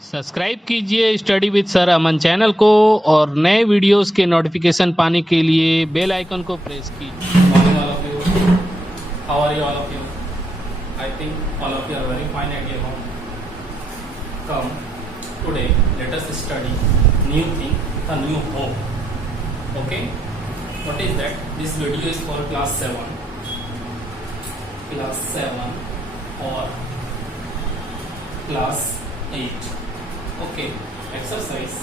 Subscribe कीजिए study with sir Aman channel को और नए वीडियोस के नोटिफिकेशन पाने के लिए बेल आइकन को प्रेस कीजिए। Morning all of you. How are you all of you? I think all of you are very fine at your home. Come, today let us study new thing, a new home. Okay? What is that? This video is for class 7. Class 7 or class 8. Okay, exercise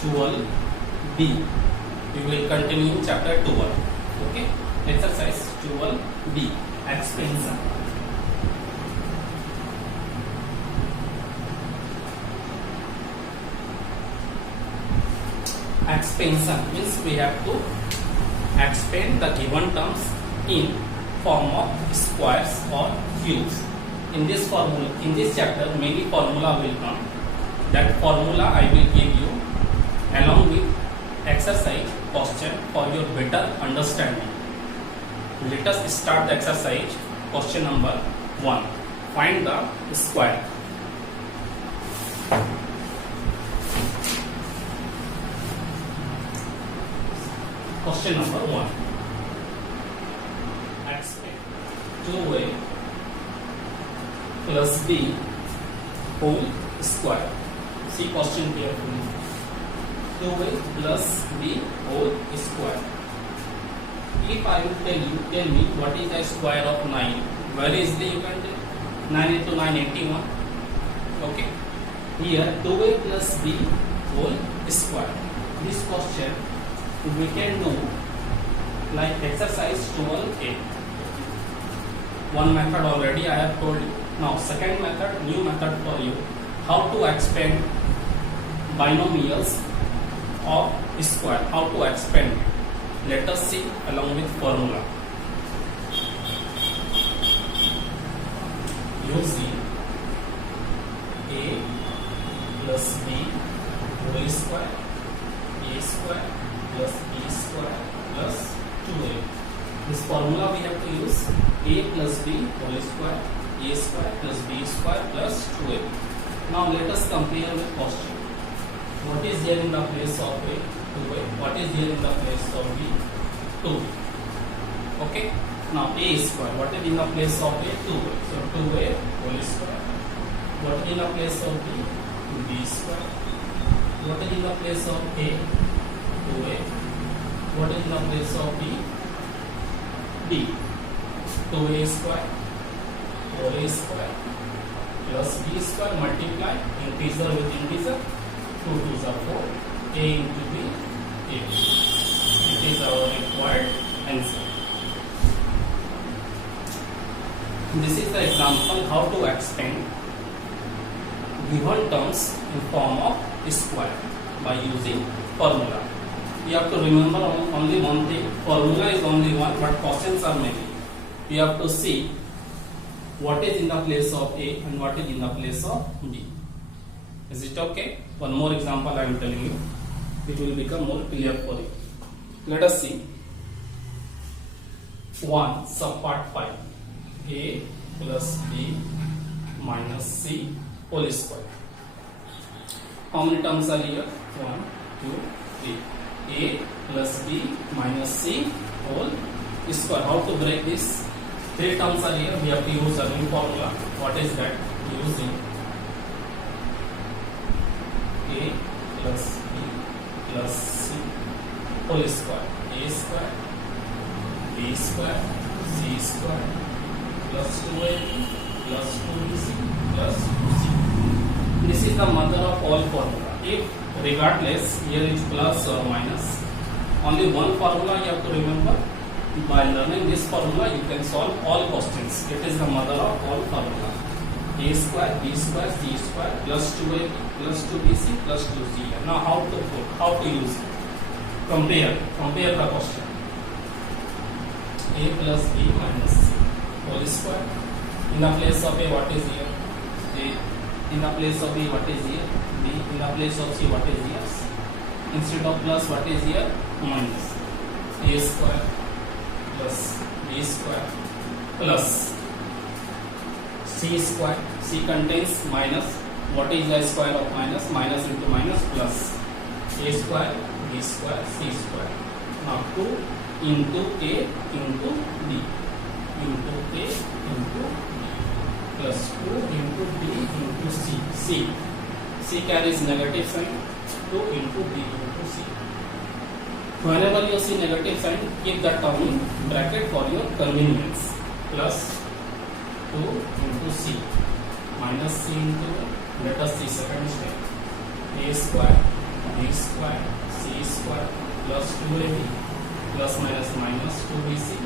12B. We will continue chapter 12. Okay, exercise 12B, expansion. Expansion means we have to expand the given terms in form of squares or cubes. In this formula, in this chapter, many formula will come. That formula I will give you along with exercise question for your better understanding. Let us start the exercise. Question number 1. Find the square. Question number 1. Expand 2a plus b whole square. See question carefully. 2a plus b whole square. If I will tell me what is the square of 9, very easily you can tell. 9 into 9, 81. Okay. Here 2a plus b whole square. This question we can do like exercise 12a. One method already I have told you. Now second method, new method for you. How to expand binomials of square. How to expand. Let us see along with formula. Using a plus b whole square, a square plus b square plus 2a. This formula we have to use a plus b whole square, a square plus b square plus 2a. Now let us compare with question. What is here in the place of a? 2a. What is here in the place of b? 2. Okay. Now a square. What is in the place of a? 2a. So 2a whole square. What is in the place of b? b square. What is in the place of a? 2a. What is in the place of b? b. 2a square whole square plus b square multiply integer with integer. 2 2s are 4. A into b, a. It is our required answer. This is the example how to expand given terms in form of square by using formula. You have to remember only one thing. Formula is only one, but questions are many. You have to see what is in the place of A and what is in the place of B. Is it okay? One more example I am telling you. It will become more clear for you. Let us see. 1 sub part 5. A plus B minus C whole square. How many terms are here? 1, 2, 3. A plus B minus C whole square. How to break this? 3 terms are here. We have to use a new formula. What is that? Using A plus B plus C whole square. A square, B square, C square plus 2AB plus 2BC plus 2C. This is the mother of all formula. If regardless here is plus or minus, only one formula you have to remember. By learning this formula you can solve all questions. It is the mother of all formula. A square, B square, C square plus 2AB plus 2BC plus 2C. Now how to put, how to use it? Compare the question. A plus B minus C whole square. In the place of A, what is here? A. In the place of B, what is here? B. In the place of C, what is here? Instead of plus, what is here? Minus. A square plus b square plus C square. C contains minus. What is the square of minus? Minus into minus plus. A square, B square, C square. Now 2 into A into B into A into B plus 2 into B into C. C carries negative sign. 2 into B into C. Whenever you see negative sign, keep that term in bracket for your convenience. Plus 2 into C minus C into, let us see second step. A square, B square, C square plus 2AB plus minus minus 2BC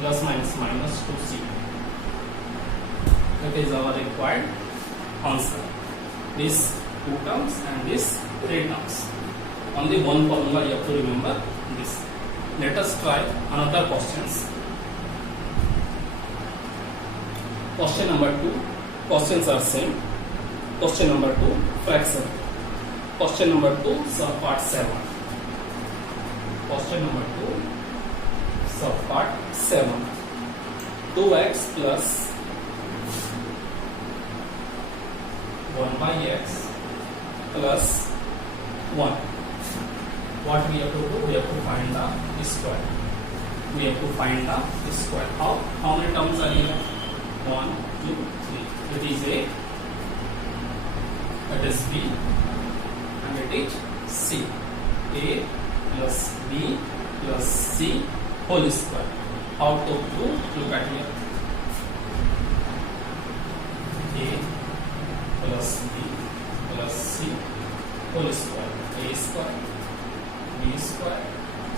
plus minus minus 2C. That is our required answer. These two terms and these three terms. Only one formula you have to remember this. Let us try another questions. Question number 2. Questions are same. Question number 2, fraction. Question number 2, subpart 7. Question number 2, subpart 7. 2x plus 1 by x plus 1. What we have to do? We have to find the square. We have to find the square. How many terms are here? 1, 2, 3. It is A, it is B, and it is C. A plus B plus C whole square. How to do? Look at here. A plus B plus C whole square. A square, B square,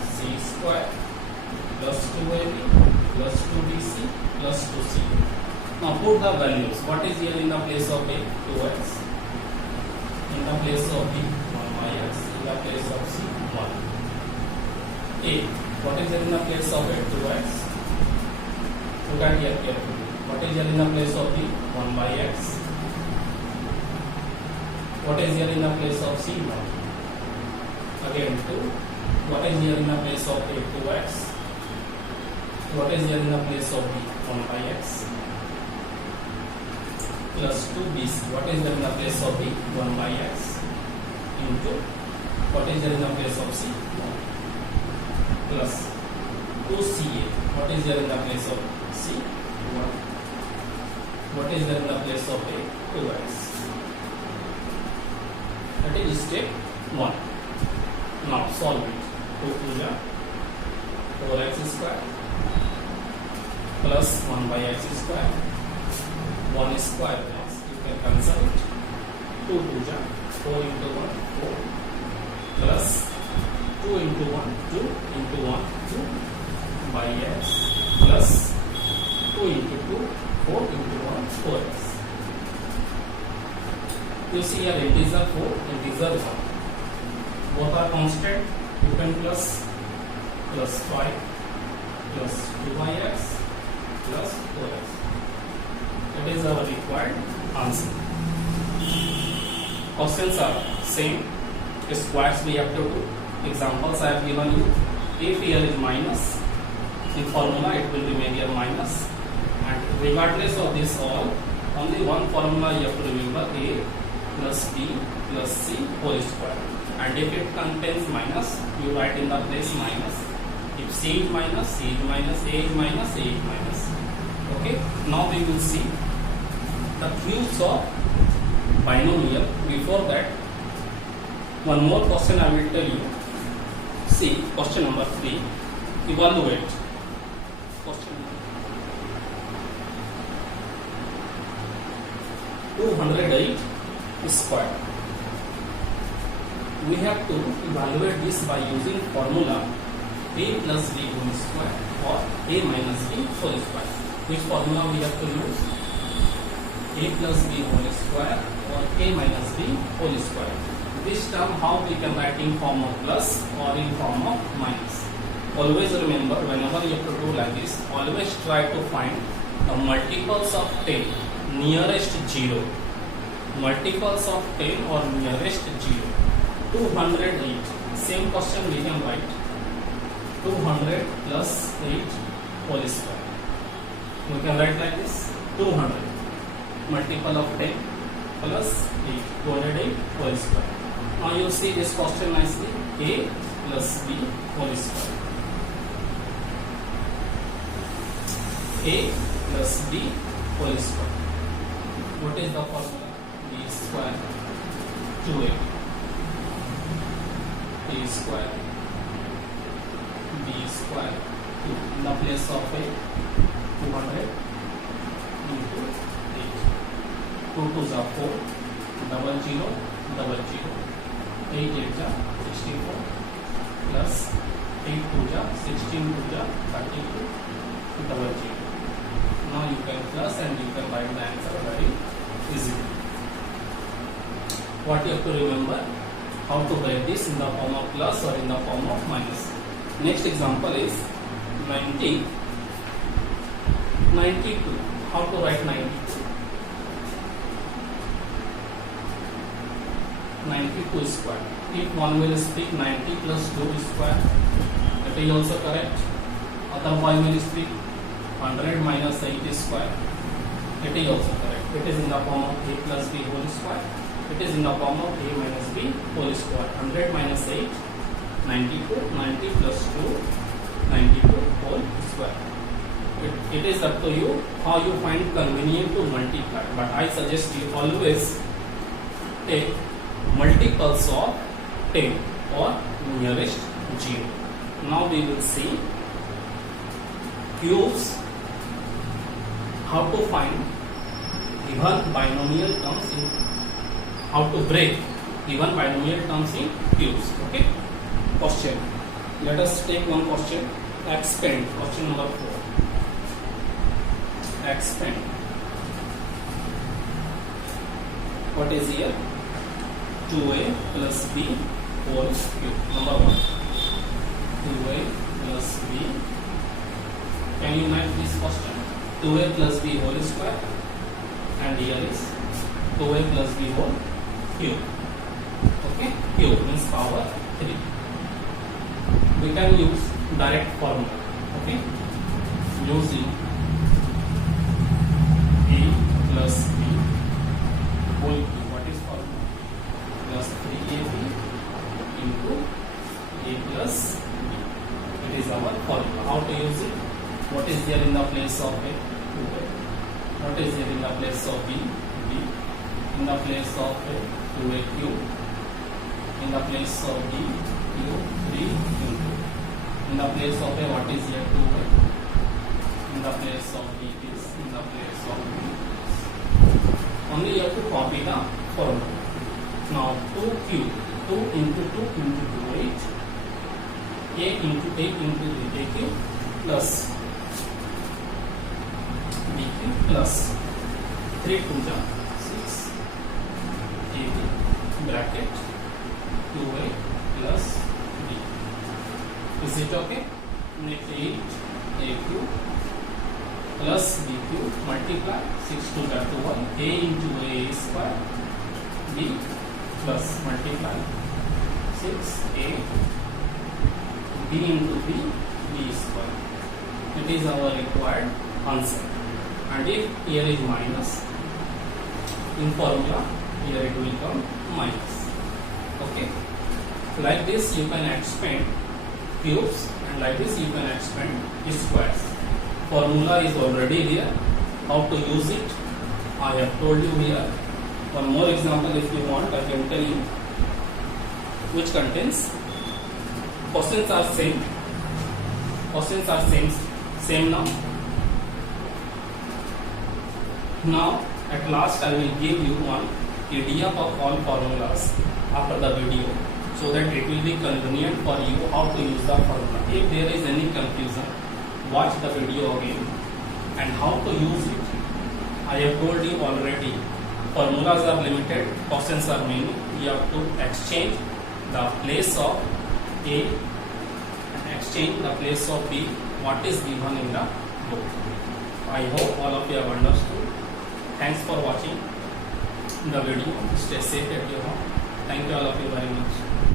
C square plus 2AB plus 2BC plus 2C. Now put the values. What is here in the place of A? 2x. In the place of B, 1 by x. In the place of C, 1. A. What is here in the place of A? 2x. Look at here carefully. What is here in the place of B? 1 by x. What is here in the place of C? 1. Again 2. What is here in the place of A? 2x. What is here in the place of B? 1 by x. Plus 2bc. What is there in the place of B? 1 by x into what is there in the place of C? 1 plus 2ca. What is there in the place of C? 1. What is there in the place of A? 2x. That is step 1. Now solve it. 2 to the 4x square plus 1 by x square. 1 square plus, you can cancel it. 2 to the 4 into 1, 4 plus 2 into 1, 2 into 1, 2 by x plus 2 into 2, 4 into 1, 4x. You see here integer 4, integer 1. Both are constant. You can plus 5 plus 2 by x plus 4x. That is our required answer. Questions are same. Squares we have to do. Examples I have given you. If here is minus, in formula it will remain here minus. And regardless of this all, only one formula you have to remember: A plus B plus C whole square. And if it contains minus, you write in the place minus. If C is minus, C is minus, A is minus, A is minus. Okay. Now we will see the cubes of binomial. Before that, one more question I will tell you. See question number 3. Evaluate. Question 208 square. We have to evaluate this by using formula A plus B whole square or A minus B whole square. Which formula we have to use? A plus B whole square or A minus B whole square. This term how we can write in form of plus or in form of minus. Always remember, whenever you have to do like this, always try to find the multiples of 10 nearest 0. Multiples of 10 or nearest 0. 208. Same question we can write 200 plus 8 whole square. We can write like this: 200 multiple of 10 plus 8, 208 whole square. Now you see this question nicely, a plus b whole square. A plus b whole square. What is the formula? B square 2a. A square b square 2. In the place of a, 200 into 8. 2 2s are 4. 0 0 0 0. 8 8 are 64 plus 8 2 are 16 2 are 32 0 0. Now you can plus and you can write the answer very easily. What you have to remember, how to write this in the form of plus or in the form of minus. Next example is 92. How to write 92? 92 square. If one will speak 90 plus 2 square, that is also correct. Other one will speak 100 minus 8 square. It is also correct. It is in the form of a plus b whole square. It is in the form of a minus b whole square. 100 minus 8, 92. 90 plus 2, 92 whole square. It is up to you how you find convenient to multiply. But I suggest you always take multiples of 10 or nearest 0. Now we will see cubes. How to find given binomial terms in, how to break given binomial terms in cubes. Okay. Question. Let us take one question. Expand. Question number 4. Expand. What is here? 2a plus b whole cube. Number 1. 2a plus b. Can you match this question? 2a plus b whole square, and here is 2a plus b whole cube. Okay, cube means power 3. We can use direct formula. Okay, using a plus b whole cube. What is formula? Plus 3ab into a plus b. It is our formula. How to use it? What is there in the place of a? 2a. What is there in the place of b? B. In the place of a, 2a cube. In the place of b, cube 3 into. In the place of a, what is here? 2a. In the place of b is, in the place of b is. Only you have to copy the formula. Now 2 cube, 2 into 2 into 2, 8. A into 8 into 3, a cube plus b cube plus 3 2 ja 6 ab bracket 2a plus b. Is it okay? Next 8 a cube plus b cube multiply 6 2 that 1 a into a square b plus multiply 6a b into b square. It is our required answer. And if here is minus, in formula here it will come minus. Okay, like this you can expand cubes, and like this you can expand squares. Formula is already there. How to use it I have told you here. One more example if you want, I can tell you, which contains questions are same. Questions are same now. Now at last I will give you one PDF of all formulas after the video, so that it will be convenient for you how to use the formula. If there is any confusion, watch the video again. And how to use it, I have told you already. Formulas are limited, questions are many. You have to exchange the place of A and exchange the place of B, what is given in the book. I hope all of you have understood. Thanks for watching the video. Stay safe at your home. Thank you all of you very much.